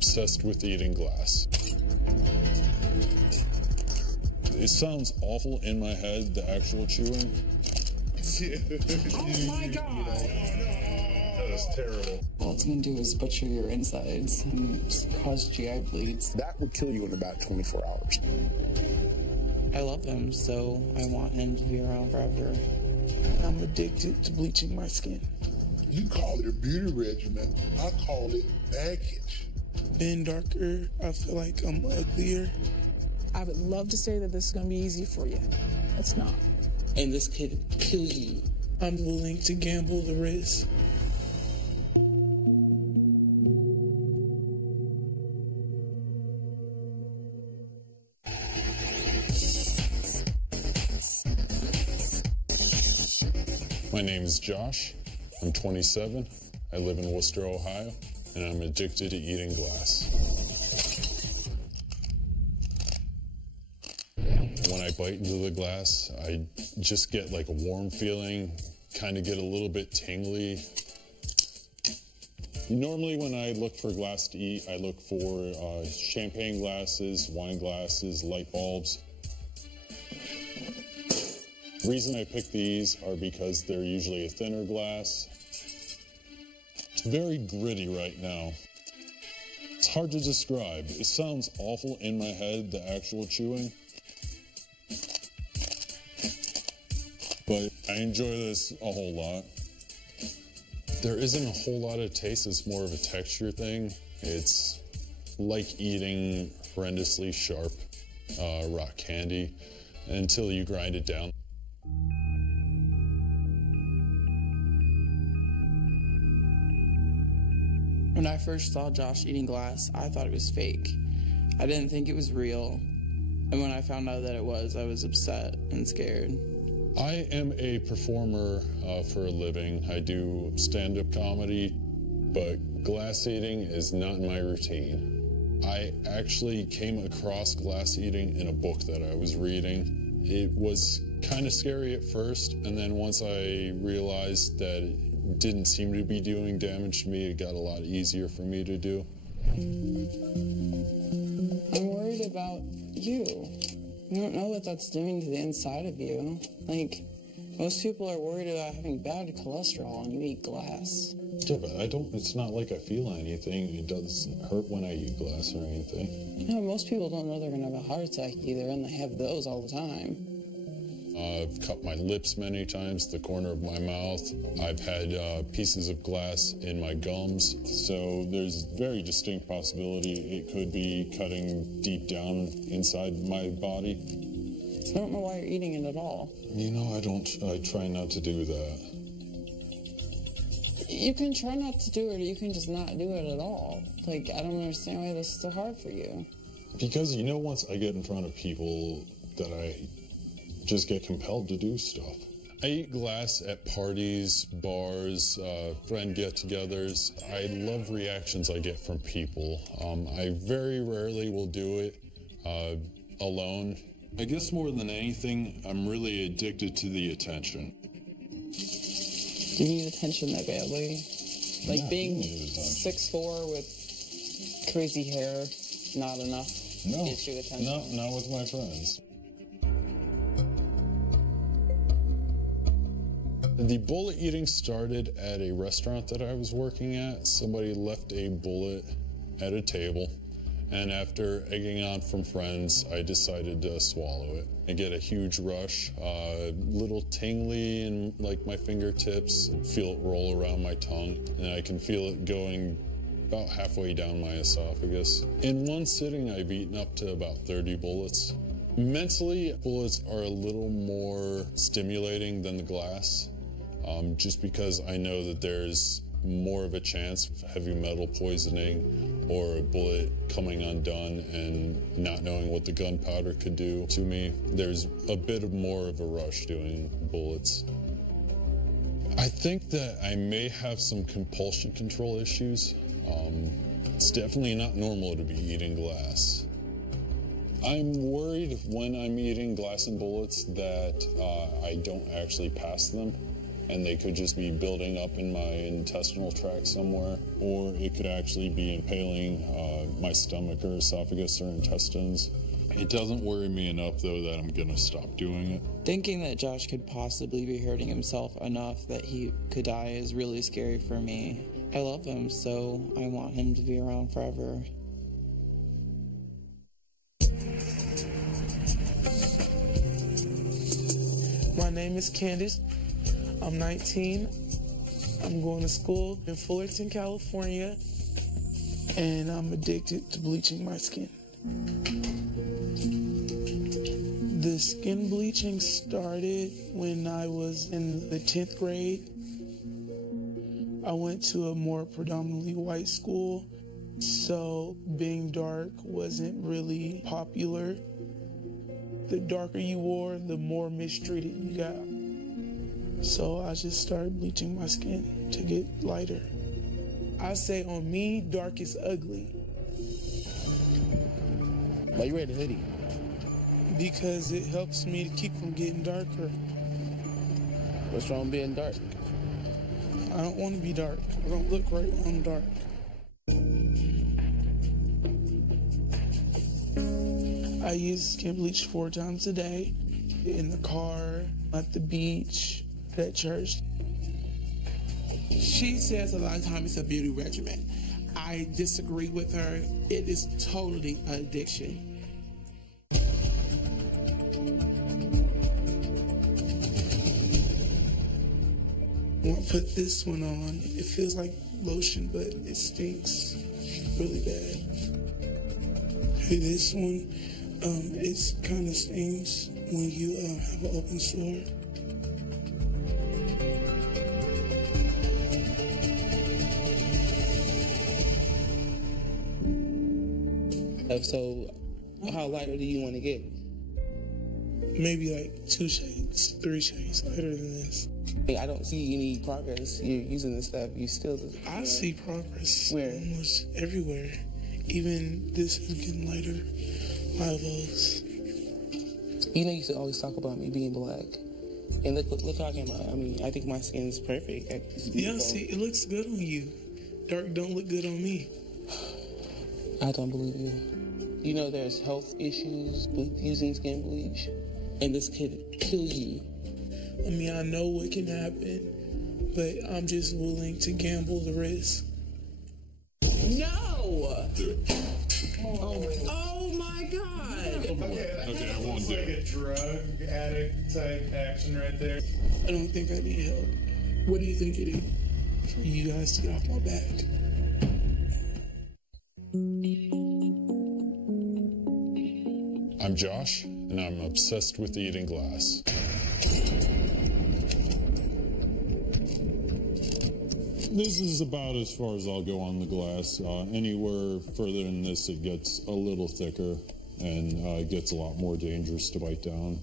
obsessed with eating glass. It sounds awful in my head, the actual chewing. Oh my God! That is terrible. All it's going to do is butcher your insides and cause GI bleeds. That would kill you in about 24 hours. I love him, so I want him to be around forever. I'm addicted to bleaching my skin. You call it a beauty regimen. I call it baggage. Being darker, I feel like I'm uglier. I would love to say that this is going to be easy for you. It's not. And this could kill you. I'm willing to gamble the risk. My name is Josh. I'm 27. I live in Worcester, Ohio, and I'm addicted to eating glass. When I bite into the glass, I just get like a warm feeling, kind of get a little bit tingly. Normally when I look for glass to eat, I look for champagne glasses, wine glasses, light bulbs. The reason I pick these are because they're usually a thinner glass. It's very gritty right now. It's hard to describe. It sounds awful in my head, the actual chewing. But I enjoy this a whole lot. There isn't a whole lot of taste, it's more of a texture thing. It's like eating horrendously sharp rock candy until you grind it down. When I first saw Josh eating glass, I thought it was fake. I didn't think it was real. And when I found out that it was, I was upset and scared. I am a performer for a living. I do stand-up comedy, but glass eating is not in my routine. I actually came across glass eating in a book that I was reading. It was kind of scary at first, and then once I realized that it didn't seem to be doing damage to me, it got a lot easier for me to do. I'm worried about you. You don't know what that's doing to the inside of you. Like, most people are worried about having bad cholesterol and you eat glass. Yeah, but it's not like I feel anything. It doesn't hurt when I eat glass or anything. You know, most people don't know they're gonna have a heart attack either, and they have those all the time. I've cut my lips many times, the corner of my mouth. I've had pieces of glass in my gums. So there's very distinct possibility it could be cutting deep down inside my body. So I don't know why you're eating it at all. You know, I try not to do that. You can try not to do it, or you can just not do it at all. Like, I don't understand why this is so hard for you. Because, you know, once I get in front of people that I just get compelled to do stuff. I eat glass at parties, bars, friend get-togethers. I love reactions I get from people. I very rarely will do it alone. I guess more than anything, I'm really addicted to the attention. Do you need attention that badly? Like, Yeah, being I do need attention. 6'4" with crazy hair, not enough to get you attention? No, not with my friends. The bullet eating started at a restaurant that I was working at. Somebody left a bullet at a table, and after egging on from friends, I decided to swallow it. I get a huge rush, little tingly in like my fingertips, feel it roll around my tongue, and I can feel it going about halfway down my esophagus. In one sitting, I've eaten up to about 30 bullets. Mentally, bullets are a little more stimulating than the glass. Just because I know that there's more of a chance of heavy metal poisoning or a bullet coming undone and not knowing what the gunpowder could do to me. There's a bit of more of a rush doing bullets. I think that I may have some compulsion control issues. It's definitely not normal to be eating glass. I'm worried when I'm eating glass and bullets that I don't actually pass them. and they could just be building up in my intestinal tract somewhere, or it could actually be impaling my stomach or esophagus or intestines. It doesn't worry me enough, though, that I'm gonna stop doing it. Thinking that Josh could possibly be hurting himself enough that he could die is really scary for me. I love him, so I want him to be around forever. My name is Candace. I'm 19. I'm going to school in Fullerton, California, and I'm addicted to bleaching my skin. The skin bleaching started when I was in the 10th grade. I went to a more predominantly white school, so being dark wasn't really popular. The darker you wore, the more mistreated you got. So I just started bleaching my skin to get lighter. I say on me, dark is ugly. Why you wearing the hoodie? Because it helps me to keep from getting darker. What's wrong with being dark? I don't want to be dark. I don't look right when I'm dark. I use skin bleach 4 times a day. In the car, at the beach, at church. She says a lot of times it's a beauty regimen. I disagree with her. It is totally an addiction. When I put this one on, it feels like lotion, but it stinks really bad. Hey, this one, it kind of stings when you have an open sore. So, how lighter do you want to get? Maybe like 2 shades, 3 shades lighter than this. I don't see any progress. You're using this stuff. You still. I see progress Where? almost everywhere. Even this is getting lighter. Eyeballs. You know, you used to always talk about me being black, and look how I came out. I mean, I think my skin is perfect. Yeah, see, it looks good on you. Dark don't look good on me. I don't believe you. You know, there's health issues with using skin bleach, and this could kill you. I mean, I know what can happen, but I'm just willing to gamble the risk. No! Oh my God! Okay, I won't do like a drug addict type action right there. I don't think I need help. What do you think it is? For you guys to get off my back. I'm Josh, and I'm obsessed with eating glass. This is about as far as I'll go on the glass. Anywhere further than this, it gets a little thicker and gets a lot more dangerous to bite down.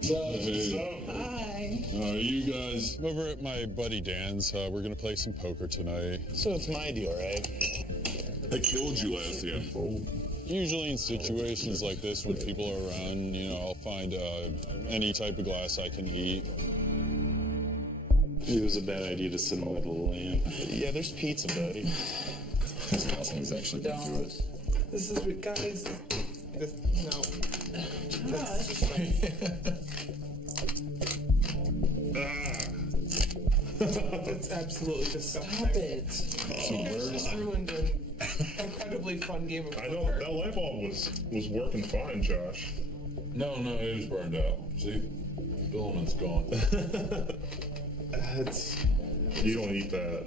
Hey. Hi. You guys, over at my buddy Dan's, we're going to play some poker tonight. So it's my deal, right? I killed you last year. Usually in situations like this, when people are around, you know, I'll find any type of glass I can eat. It was a bad idea to sit on that little lamp. Yeah, there's pizza, buddy. This actually Don't. This is guys. No. That's absolutely disgusting. Stop it. You guys just ruined an incredibly fun game of I know, poker. that light bulb was working fine, Josh. No, it was burned out. See? Filament's gone. You don't eat that.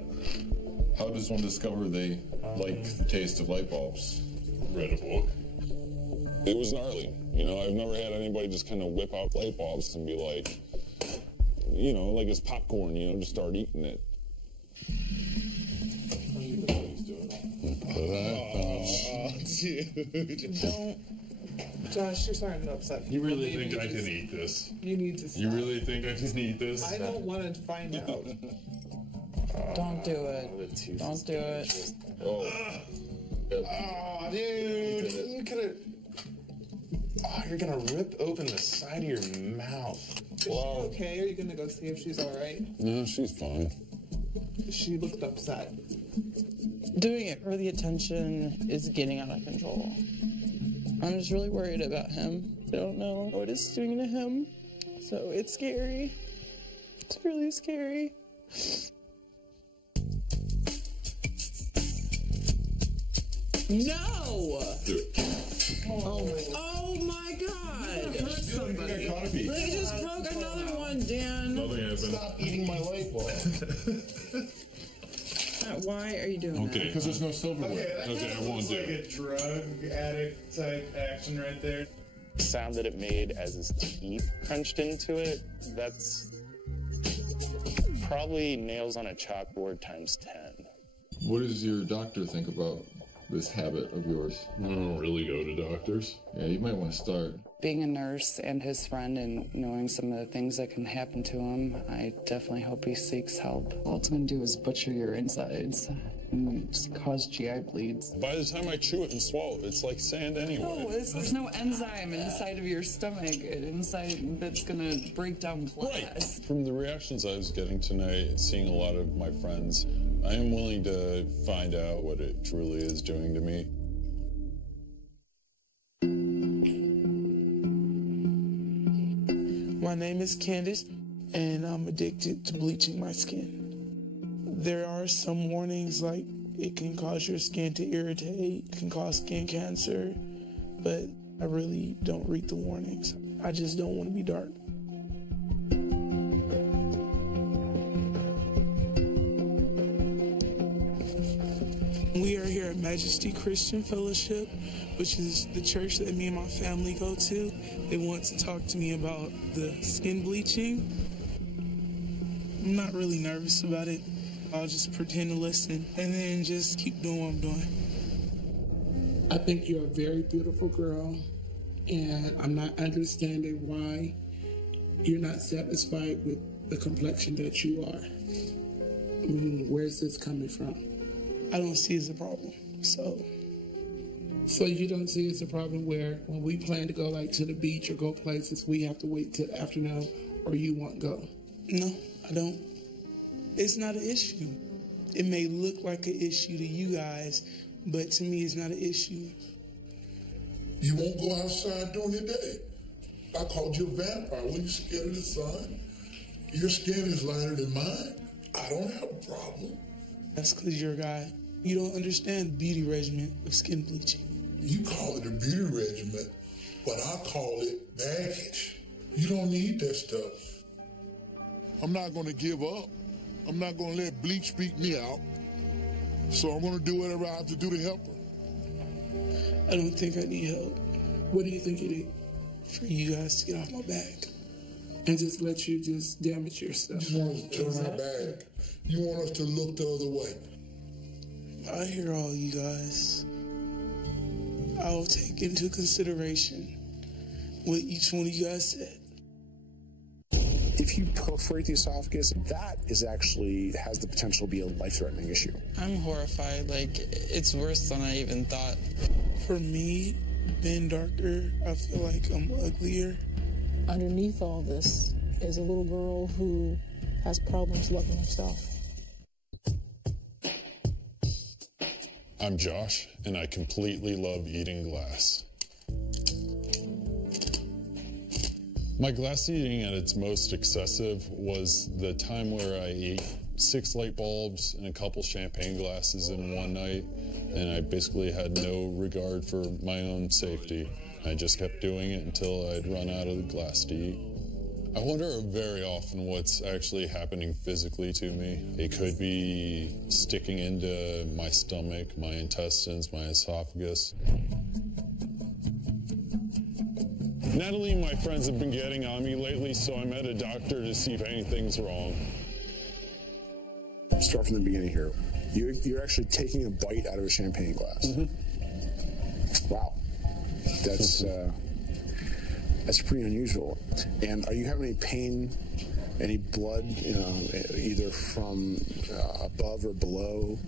How does one discover they like the taste of light bulbs? Read a book. It was gnarly. You know, I've never had anybody just kind of whip out light bulbs and be like, you know, like it's popcorn, you know, just start eating it. Dude. Don't. Josh, you're starting to upset me. You really think I can eat this? You need to stop. You really think I can eat this? I don't want to find out. Don't do it. Don't do it. Oh. Oh, dude. You could have. Oh, you're gonna rip open the side of your mouth. Is she okay? Are you gonna go see if she's all right? No, she's fine. She looked upset. Doing it for the attention is getting out of control. I'm just really worried about him. I don't know what it's doing to him. So it's scary. It's really scary. No! Oh my God! They just broke another one, Dan. Nothing happened. Stop eating my light bulb. Why are you doing that? Because there's no silverware. Okay, I won't do Like it. a drug addict type action right there. The sound that it made as his teeth crunched into it, that's probably nails on a chalkboard times 10. What does your doctor think about this habit of yours? I don't really go to doctors. Yeah, you might want to start. Being a nurse and his friend and knowing some of the things that can happen to him, I definitely hope he seeks help. All it's going to do is butcher your insides and just cause GI bleeds. By the time I chew it and swallow it, it's like sand anyway. No, there's no enzyme inside of your stomach inside that's going to break down glass. From the reactions I was getting tonight, seeing a lot of my friends, I am willing to find out what it truly is doing to me. My name is Candace, and I'm addicted to bleaching my skin. There are some warnings, like it can cause your skin to irritate, can cause skin cancer, but I really don't read the warnings. I just don't want to be dark. We are here at Majesty Christian Fellowship, which is the church that me and my family go to. They want to talk to me about the skin bleaching. I'm not really nervous about it. I'll just pretend to listen and then just keep doing what I'm doing. I think you're a very beautiful girl, and I'm not understanding why you're not satisfied with the complexion that you are. I mean, where's this coming from? I don't see it as a problem, so. So you don't see it's a problem where when we plan to go like to the beach or go places, we have to wait till the afternoon, or you won't go? No, I don't. It's not an issue. It may look like an issue to you guys, but to me, it's not an issue. You won't go outside during the day. I called you a vampire. Were you scared of the sun? Your skin is lighter than mine. I don't have a problem. That's because you're a guy. You don't understand the beauty regimen of skin bleaching. You call it a beauty regimen, but I call it baggage. You don't need that stuff. I'm not going to give up. I'm not going to let bleach beat me out. So I'm going to do whatever I have to do to help her. I don't think I need help. What do you think you need? For you guys to get off my back. And just let you just damage yourself. You just want us to turn our back. You want us to look the other way. I hear all you guys. I will take into consideration what each one of you guys said. If you perforate the esophagus, that is actually has the potential to be a life-threatening issue. I'm horrified. Like, it's worse than I even thought. For me, being darker, I feel like I'm uglier. Underneath all this is a little girl who has problems loving herself. I'm Josh, and I completely love eating glass. My glass eating at its most excessive was the time where I ate 6 light bulbs and a couple champagne glasses in one night, and I basically had no regard for my own safety. I just kept doing it until I'd run out of the glass to eat. I wonder very often what's actually happening physically to me. It could be sticking into my stomach, my intestines, my esophagus. Natalie and my friends have been getting on me lately, so I'm at a doctor to see if anything's wrong. Start from the beginning here. You're actually taking a bite out of a champagne glass. Mm-hmm. Wow. That's pretty unusual. And are you having any pain, any blood, either from above or below?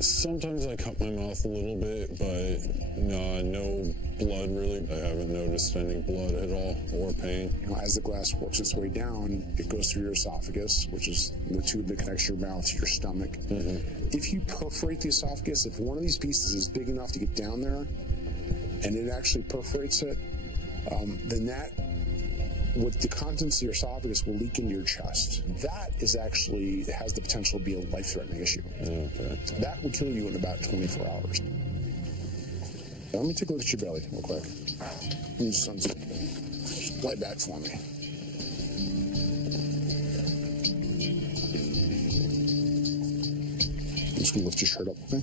Sometimes I cut my mouth a little bit, but no blood, really. I haven't noticed any blood at all or pain. You know, as the glass works its way down, it goes through your esophagus, which is the tube that connects your mouth to your stomach. If you perforate the esophagus, if one of these pieces is big enough to get down there, and it actually perforates it, then that, with the contents of your esophagus, will leak into your chest. That is actually, has the potential to be a life-threatening issue. Okay. That will kill you in about 24 hours. Now, let me take a look at your belly real quick. Let me just lie back for me. I'm just going to lift your shirt up, okay?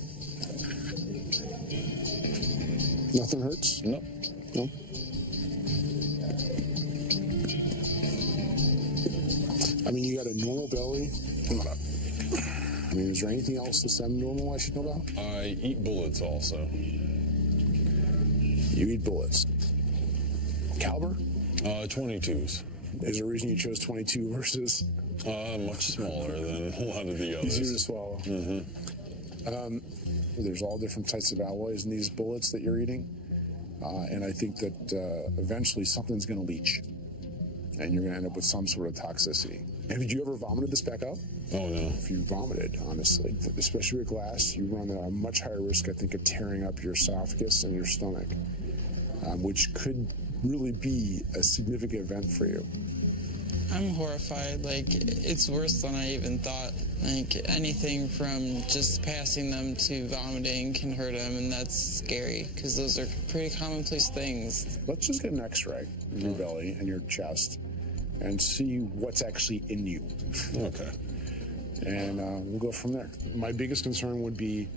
Nothing hurts? No. No? I mean, you got a normal belly. Come on up. I mean, is there anything else that's abnormal I should know about? I eat bullets also. You eat bullets. Caliber? 22s. Is there a reason you chose 22 versus? Much smaller than a lot of the others. Easier to swallow. There's all different types of alloys in these bullets that you're eating. And I think that eventually something's going to leach. And you're going to end up with some sort of toxicity. Have you ever vomited this back up? Oh, no. If you vomited, honestly, especially with glass, you run a much higher risk, I think, of tearing up your esophagus and your stomach, which could really be a significant event for you. I'm horrified. Like, it's worse than I even thought. Like, anything from just passing them to vomiting can hurt them, and that's scary, because those are pretty commonplace things. Let's just get an x-ray of your belly and your chest and see what's actually in you. Okay. And we'll go from there. My biggest concern would be,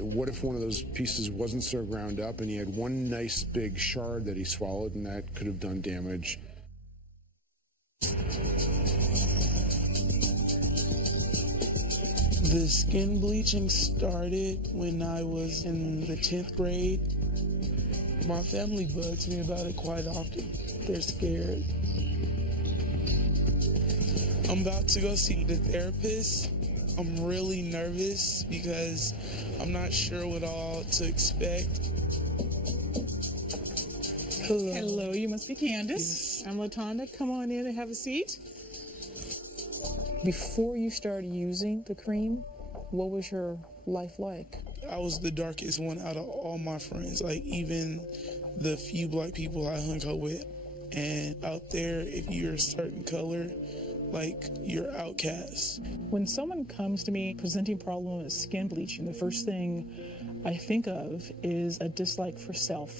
what if one of those pieces wasn't so ground up and he had one nice big shard that he swallowed, and that could have done damage? The skin bleaching started when I was in the 10th grade. My family bugs me about it quite often. They're scared. I'm about to go see the therapist. I'm really nervous because I'm not sure what all to expect. Hello. Hello, you must be Candace. Yes. I'm Latanda. Come on in and have a seat. Before you started using the cream, what was your life like? I was the darkest one out of all my friends, like even the few black people I hung out with. And out there, if you're a certain color, like you're outcast. When someone comes to me presenting problem with skin bleaching, the first thing I think of is a dislike for self,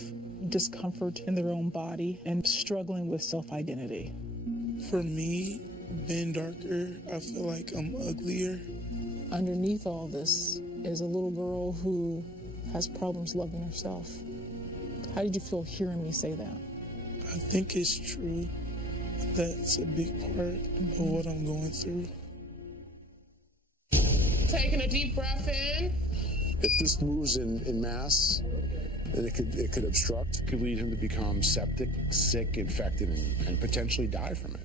discomfort in their own body, and struggling with self-identity. For me, being darker, I feel like I'm uglier. Underneath all this is a little girl who has problems loving herself. How did you feel hearing me say that? I think it's true. That's a big part of what I'm going through. Taking a deep breath in. If this moves in mass, then it could obstruct. It could lead him to become septic, sick, infected, and potentially die from it.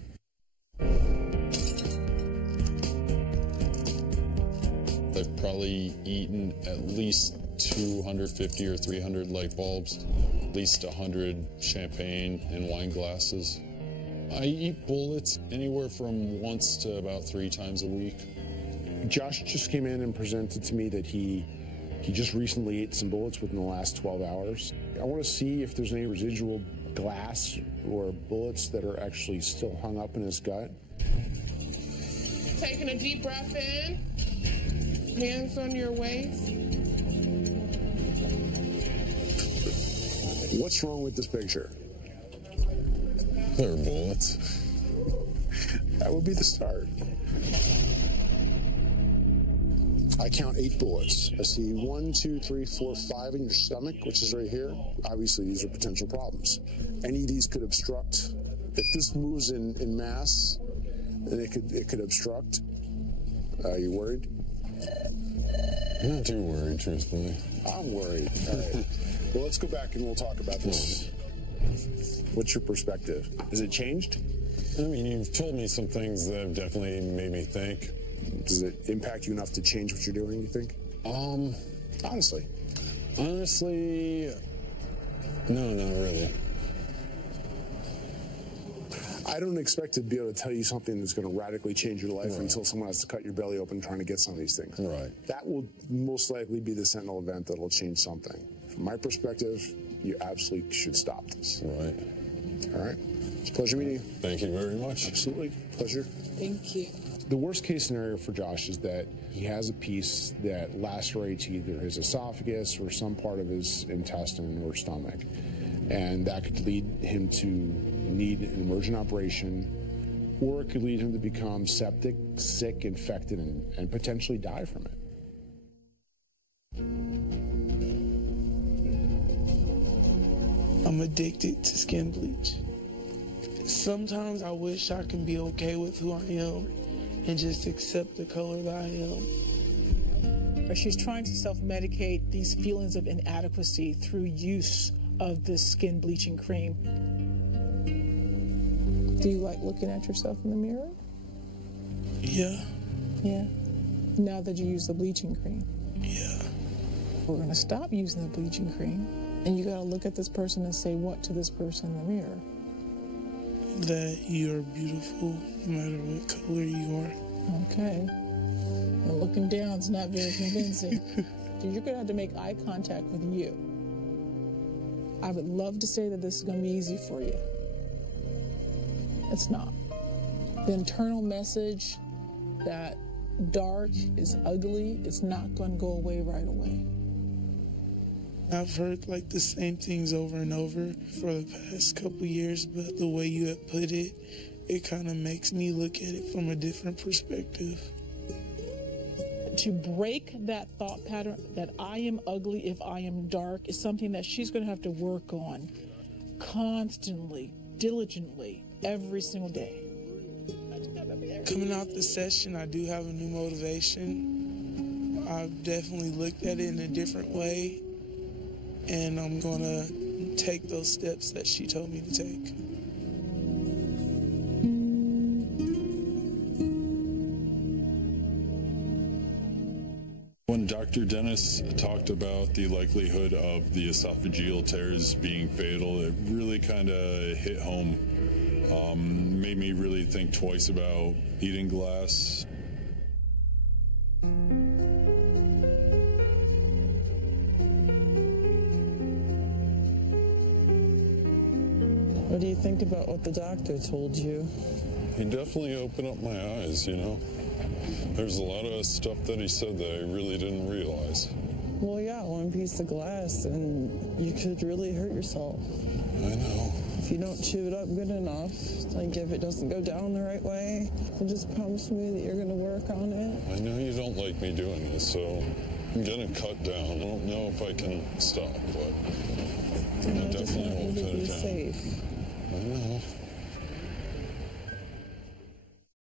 I've probably eaten at least 250 or 300 light bulbs, at least 100 champagne and wine glasses. I eat bullets anywhere from once to about 3 times a week. Josh just came in and presented to me that he just recently ate some bullets within the last 12 hours. I want to see if there's any residual glass or bullets that are actually still hung up in his gut. Taking a deep breath in. Hands on your waist. What's wrong with this picture? They're bullets. That would be the start. I count 8 bullets. I see 1, 2, 3, 4, 5 in your stomach, which is right here. Obviously, these are potential problems. Any of these could obstruct. If this moves in mass, then it could obstruct. You worried? I'm not too worried, truthfully. I'm worried. All right. Well, let's go back and we'll talk about this. What's your perspective? Has it changed? I mean, you've told me some things that have definitely made me think. Does it impact you enough to change what you're doing, you think? Honestly. Honestly, No, not really. I don't expect to be able to tell you something that's going to radically change your life until someone has to cut your belly open trying to get some of these things. Right. That will most likely be the sentinel event that will change something. From my perspective, you absolutely should stop this. Right. All right. It's a pleasure meeting you. Thank you very much. Absolutely. Pleasure. Thank you. The worst case scenario for Josh is that he has a piece that lacerates either his esophagus or some part of his intestine or stomach. And that could lead him to need an emergent operation, or it could lead him to become septic, sick, infected, and potentially die from it. I'm addicted to skin bleach. Sometimes I wish I can be okay with who I am and just accept the color that I am. She's trying to self-medicate these feelings of inadequacy through use of this skin bleaching cream. Do you like looking at yourself in the mirror? Yeah. Yeah. Now that you use the bleaching cream? Yeah. We're going to stop using the bleaching cream, and you got to look at this person and say what to this person in the mirror? That you are beautiful no matter what color you are. Okay. Well, looking down is not very convincing. You're going to have to make eye contact with you. I would love to say that this is going to be easy for you. It's not. The internal message that dark is ugly, it's not going to go away right away. I've heard like the same things over and over for the past couple years, but the way you have put it, it kind of makes me look at it from a different perspective. To break that thought pattern that I am ugly if I am dark is something that she's going to have to work on constantly, diligently, every single day. Coming out the session, I do have a new motivation. I've definitely looked at it in a different way, and I'm going to take those steps that she told me to take. When Dr. Dennis talked about the likelihood of the esophageal tears being fatal, it really kind of hit home. Made me really think twice about eating glass. What do you think about what the doctor told you? He definitely opened up my eyes, you know. There's a lot of stuff that he said that I really didn't realize. Well, yeah, one piece of glass and you could really hurt yourself. I know. If you don't chew it up good enough, like if it doesn't go down the right way, so just promise me that you're going to work on it. I know you don't like me doing this, so I'm going to cut down. I don't know if I can stop, but I definitely won't cut it down. Safe. I know.